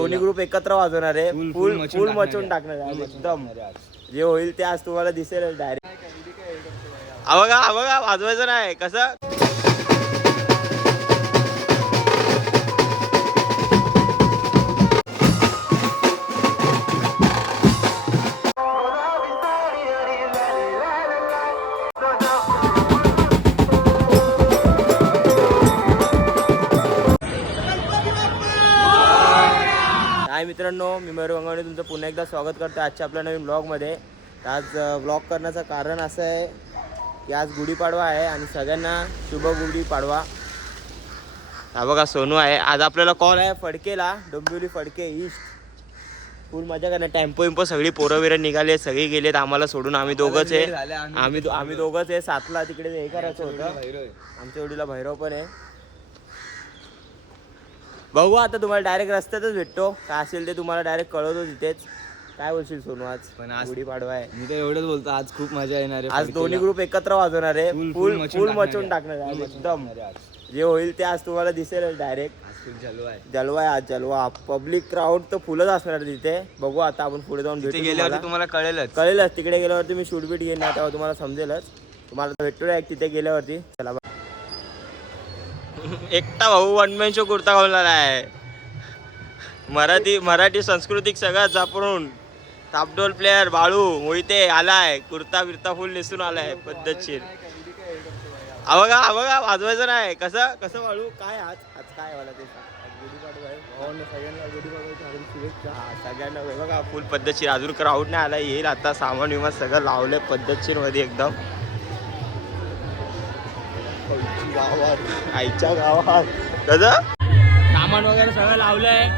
दोन्ही ग्रुप एकत्र वाजवणार आहे. फुल मचवून टाकणार आहे एकदम. जे होईल ते आज तुम्हाला दिसेल डायरेक्ट. बघा वाजवायचं नाही कसं. हाय मित्रांनो, मी मयूर गंगावणे तुमचं पुन्हा एकदा स्वागत करतो आजच्या आपल्या नवीन ब्लॉगमध्ये. आज ब्लॉग करण्याचं कारण असं आहे की आज गुढीपाडवा आहे आणि सगळ्यांना शुभ गुढीपाडवा. हा बघा सोनू आहे. आज आपल्याला कॉल आहे फडकेला, डोंबिवली फडके ईस्ट. फुल मजा करणार. टेम्पो विम्पो सगळी पोरं बिरं निघाले, सगळी गेलेत आम्हाला सोडून. आम्ही दोघंच आहे. आम्ही दोघंच आहे. 7ला तिकडे हे करायचं होतं. आमच्या जोडीला भैरव पण आहे. बघू आता तुम्हाला डायरेक्ट रस्त्यातच भेटतो. काय असेल ते तुम्हाला डायरेक्ट कळवतो तिथेच. काय बोलशील सोनू? आज पण आज गुढीपाडवा आहे. मी तर एवढंच बोलतो, आज खूप मजा येणार आहे. आज दोन्ही ग्रुप एकत्र वाजवणार आहे. फुल मचवून टाकणार आहे एकदम. जे होईल ते आज तुम्हाला दिसेल डायरेक्ट. जलवा आहे आज, जलवा. पब्लिक क्राऊड तर फुलच असणार तिथे. बघू आता आपण पुढे जाऊन भेटू. गेल्यावरती तुम्हाला कळेलच. तिकडे गेल्यावरती मी शूट बीट घेईन ना, तेव्हा तुम्हाला समजेलच. तुम्हाला भेटतो डायरेक्ट तिथे गेल्यावरती. चला एकटा भाऊ वन मॅन शो कुर्ता घालणार आहे. मराठी सांस्कृतिक सगळं जपून. तापडोल प्लेअर बाळू मोहिते आलाय. कुर्ता बिर्ता फुल नेसून आलाय पद्धतशीर. बघा वाजवायचं नाही कसं कसं बाळू. काय आज काय वाला ते गुढीपाडवा आहे. सगळ्यांना गुढीपाडव्याच्या हार्दिक शुभेच्छा. सगळ्यांना बघा फुल पद्धतशीर. अजून क्राऊड नाही आला. येईल आता. सामान विमान सगळं लावलंय पद्धतशीर मध्ये एकदम. आईच्या गावात कसं सामान वगैरे सगळं लावलंय.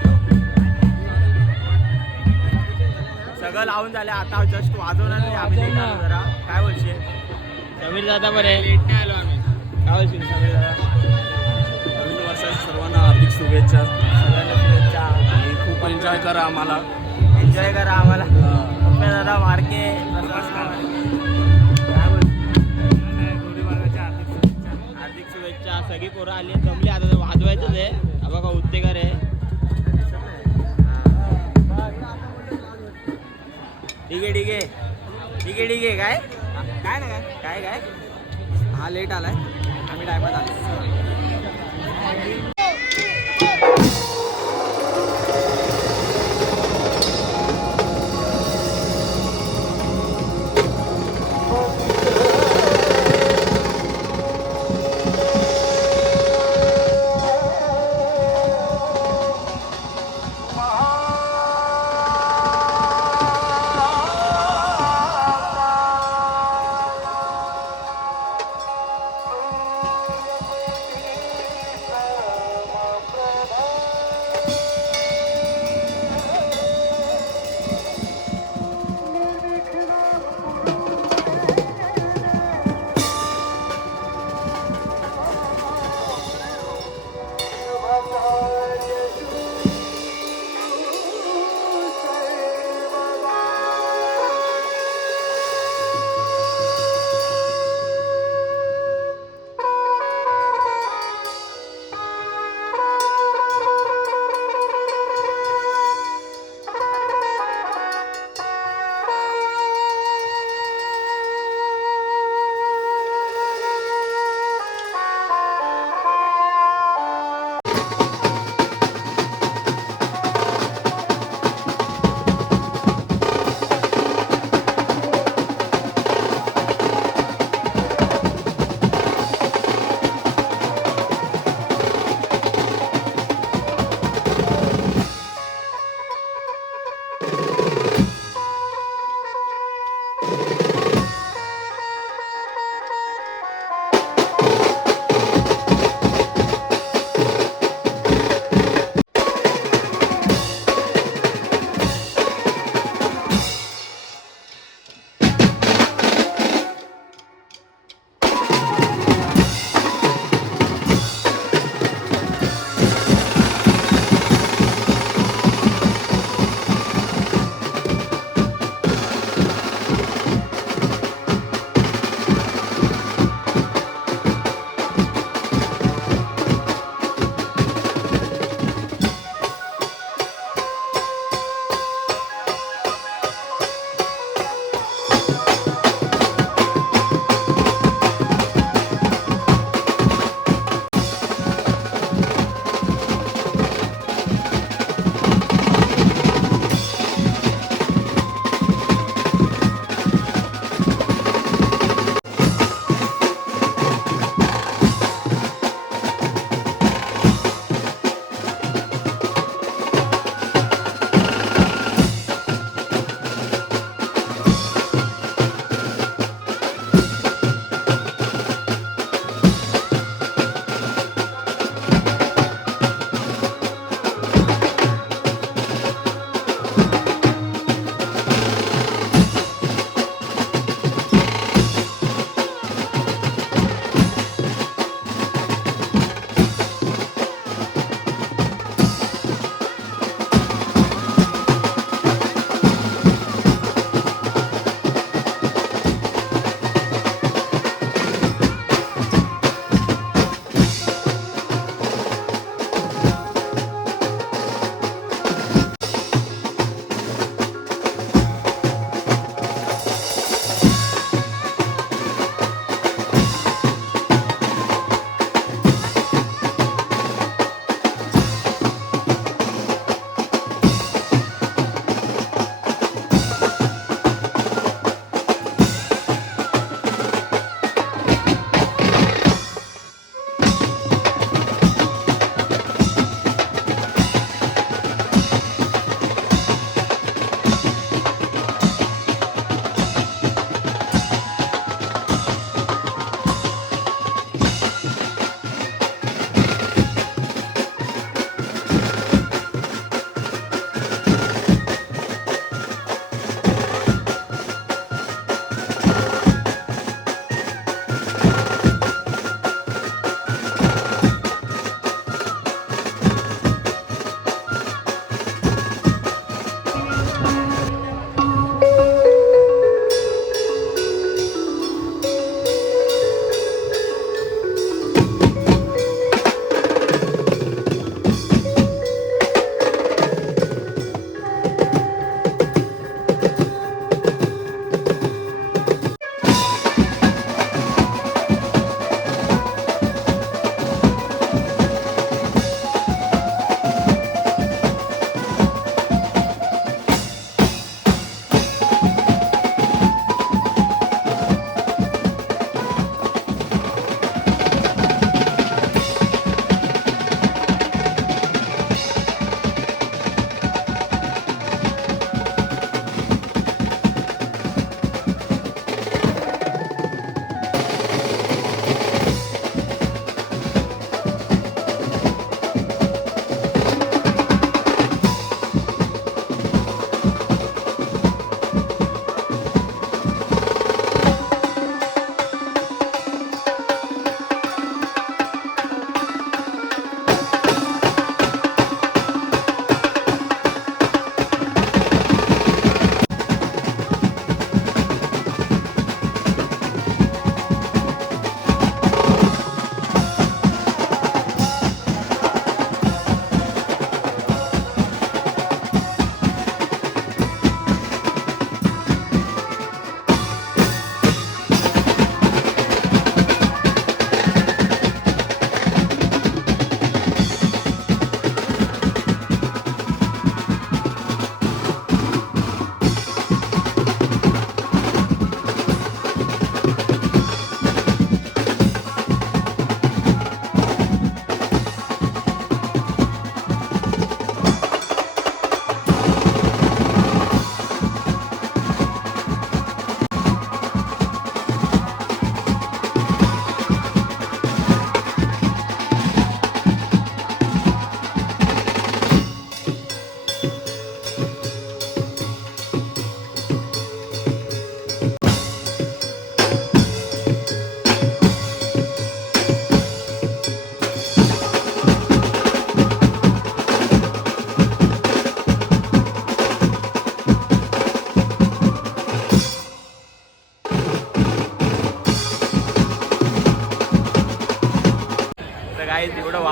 सगळं लावून झालं. आता जस्ट वाजवणार नाही आम्ही. जरा काय बोलशील समीर दादा? बरे लेट नाही आलो आम्ही. काय बोलशील समीर दादा? नवीन वर्षात सर्वांना हार्दिक शुभेच्छा. सगळ्यांना शुभेच्छा आणि खूप एन्जॉय करा आम्हाला. पप्पा दादा मार्के हार्दिक शुभेच्छा. सगळी पोरं आली जमली. आता वाजवायचंच आहे. बघा उत्तेकर आहे. ठीक आहे. काय हा लेट आलाय, आम्ही टायमात आलो.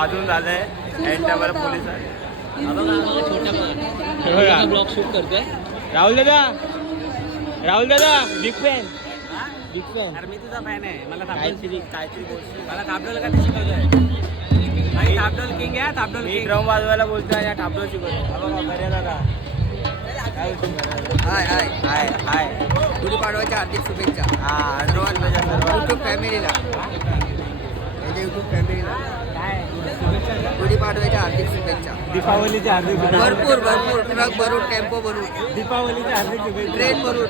वाजून झालंय एंड टायमाला पोलीस आले. ब्लॉग शूट करतोय. राहुल दादा बिग फॅन अरे मी तुझा फॅन आहे. मला काहीतरी बोलशील. मला थापडोल का ते शिकवतोय. भाई थापडोल किंग आहे. थापडोल मी किंग. ड्रम वाजवायला बोलतोय आणि थापडो शिकवतो. बघा बऱ्या दादा काय बोलतो. हाय हाय हाय हाय गुढीपाडव्याच्या हार्दिक शुभेच्छा. हा सर्व युट्यूब फॅमिलीला. युट्यूब फॅमिलीला गुढीपाडव्याच्या हार्दिक शुभेच्छा. दीपावलीच्या हार्दिक भरपूर भरपूर ट्रक भरून टेम्पो भरून दीपावलीच्या हार्दिक शुभेच्छा. ट्रेन भरून.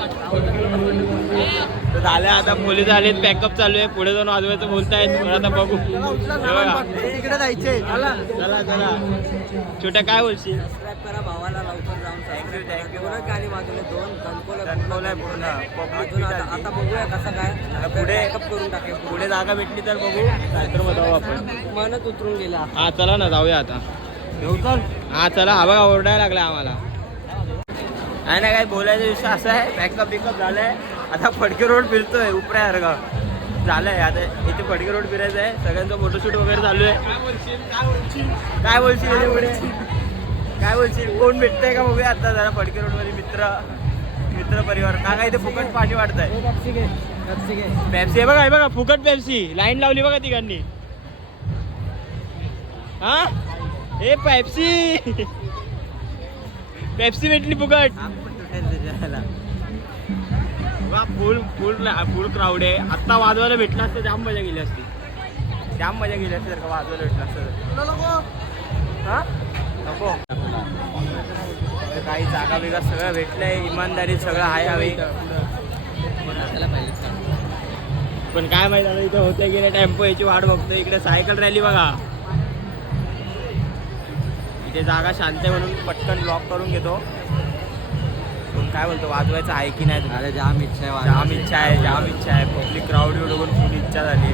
तर झालं आता पोलीस आलेत पॅकअप चालू आहे पुढे जाऊन वाजवायचं बोलतायत पण आता बघू हे बघा. तिकडे जायचे. चला चला छोट्या काय बोलशील. सबस्क्राईब करा भावाला लवकर जाऊन. Thank you thank you. दोनच गाणी वाजवले. दोन दणकवलंय पूर्ण पब्लिक आता बघूया कसं काय पुढे बॅकअप करून टाकेल. पुढे जागा भेटली तर बघू नाहीतर मग जाऊ आपण. मनच उतरून गेला. हा चला ना जाऊया आता. हा चला हा बघा ओरडायला लागला आम्हाला. नाही ना काय बोलायचा विषय असा आहे बॅकअप बिकअप झालाय आता फडके रोड फिरतोय उपऱ्यासारखं झालंय. आता इथे फडके रोड फिरायचं आहे. सगळ्यांचं फोटोशूट वगैरे चालू आहे. काय बोलशील याच्या पुढे काय बोलशील. कोण भेटतंय का बघूया आता जरा फडके रोड मध्ये मित्र परिवार का काय इथे फुकट पाणी वाटतंय. पेप्सी बघा हे बघा फुकट पेप्सी लाईन लावली बघा तिघांनी. हा हे पेप्सी भेटली फुकट. फुल फुल फुल क्राऊड आहे. आत्ता वाजवायला भेटलं असतं जाम मजा गेली असती. जाम मजा गेली असती जर का वाजवायला भेटलं असतं. हा नको काही जागा बिगा सगळं भेटलंय. इमानदारी सगळं आहे हवी. पण काय माहिती आता इथं होतं की नाही टेम्पो याची वाट बघतोय. इकडे सायकल रॅली बघा. इथे जागा शांत आहे म्हणून पटकन ब्लॉक करून घेतो. पण काय बोलतो वाजवायचं आहे की नाही. अरे जाम इच्छा आहे. जाम इच्छा आहे. पब्लिक क्राऊड एवढं बघून फुल इच्छा झाली.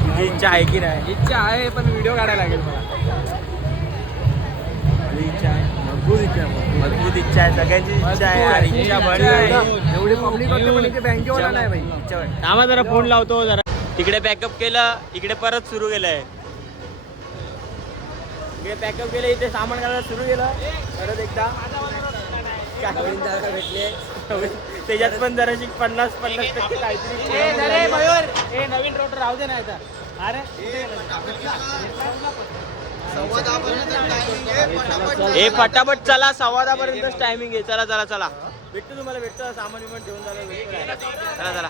तुझी इच्छा आहे की नाही. इच्छा आहे पण व्हिडिओ काढायला लागेल मला. माझी इच्छा आहे. मजबूत इच्छा आहे. सगळ्यांची इच्छा आहे आणि इच्छा बळी आहे. एवढी पब्लिक होते पण इथे बँकेवाला नाही भाई. इच्छा थांबा जरा फोन लावतो जरा. तिकडे पॅकअप केलं इकडे परत सुरू केलंय. इकडे पॅकअप केलं इथे सामान घालायला सुरू केलं परत एकदा. भेटले त्याच्यात पण जराशी 50% काहीतरी. नवीन रोड राहू दे नाही तर. अरे हे फटाफट चला 10:15 टायमिंग आहे. चला चला भेटतो तुम्हाला भेटतो. सामान विमान ठेवून झालं. चला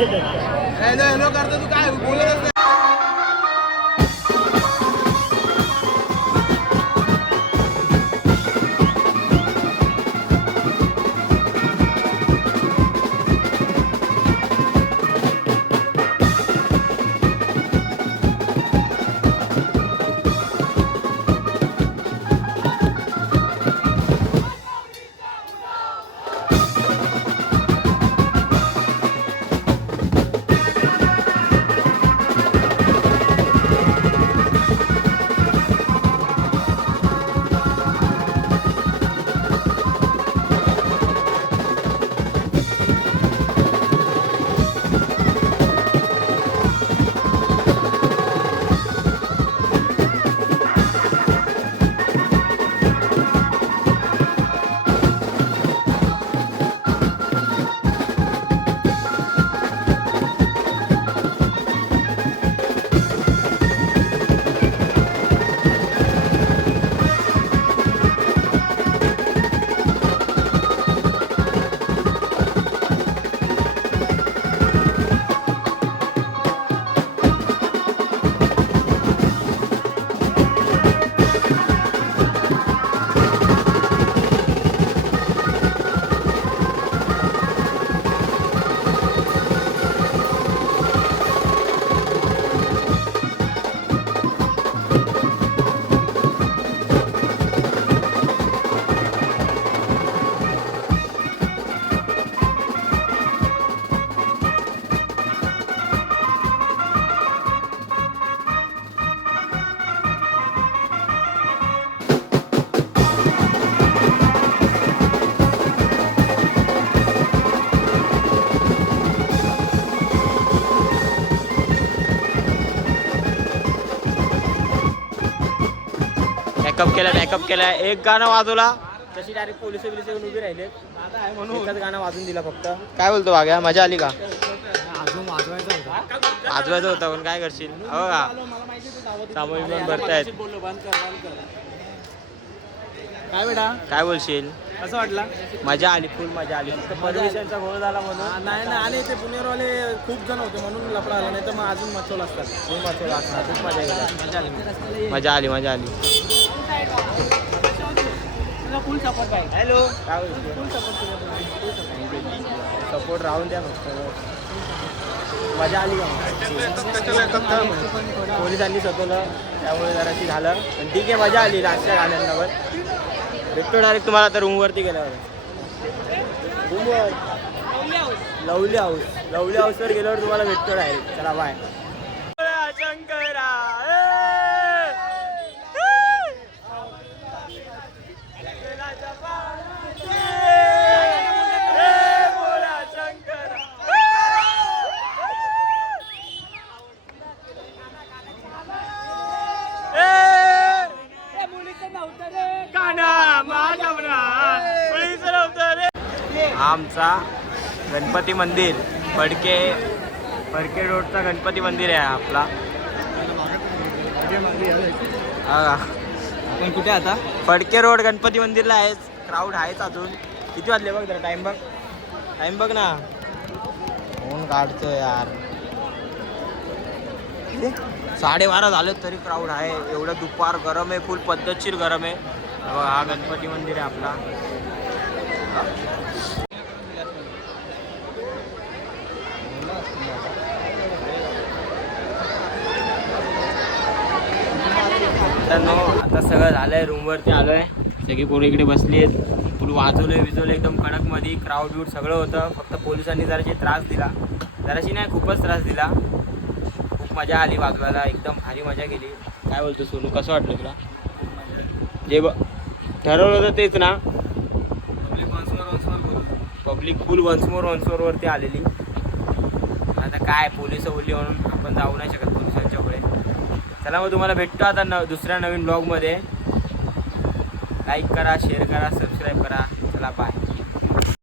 करतो तू काय बोलत बॅकअप केला एक गाणं वाजवला तशी डायरेक्ट पोलिस येऊन उभी राहिले एकच गाणं वाजून दिला फक्त. काय बोलतो वाग्या, मजा आली का? अजून वाजवायचं होतं पण काय करशील. हो का सामूहिक पण भरतायत. काय बेटा काय बोलशील? कसं वाटला? मजा आली, फुल मजा आली. फक्त परमिशनचा घोळ झाला म्हणून नाही ना, आणि ते पुणेरवाले खूप जण होते म्हणून लफडा आला, नाही तर मग अजून मचवलं असतात. खूप मजा असणार, खूप मजा केली. मजा आली. मजा आली. फुल सपोर्ट आहे. हॅलो काय बोलशील? फुल सपोर्ट राहून द्या फक्त. मजा आली का? पोलिसांनी सतवलं त्यामुळे जराशी झालं पण ठीक आहे, मजा आली. लास्टच्या गाण्यांवर भेटतो डायरेक्ट तुम्हाला आता रूमवरती गेल्यावर. रूमवर लवली हाऊसवर गेल्यावर तुम्हाला भेटतो डायरेक्ट. चला बाय. आमचा गणपती मंदिर फडके रोडचा गणपती मंदिर आहे आपला. आपण कुठे आता? फडके रोड गणपती मंदिरला आहेच. क्राऊड आहेच अजून. किती वाजले बघ जरा, टाइम बघ ना. फोन काढतो यार. 12:30 झाले तरी क्राऊड आहे. एवढं दुपार गरम आहे, फुल पद्धतशीर गरम आहे. हा गणपती मंदिर आहे आपला. आता सगळं झालंय, रूमवरती आलोय. सगळी पोरं इकडे बसली आहेत. फुल वाजवले एकदम कडक मध्ये. क्राऊड ब्यूड सगळं होतं. फक्त पोलिसांनी जराशी त्रास दिला. जराशी नाही, खूपच त्रास दिला. खूप मजा आली वाजवायला, एकदम भारी मजा केली. काय बोलतो सोनू, कसं वाटलं तुला? जे ठरवलं होतं तेच ना. पब्लिक फुल वन्स मोर वरती आलेली. आता काय पोलिस बोलली म्हणून आपण जाऊ नाही शकत पोलिसांच्या पुढे. चला मग तुम्हाला भेटतो आता दुसऱ्या नवीन ब्लॉगमध्ये. लाईक करा, शेअर करा, सबस्क्राईब करा. चला बाय.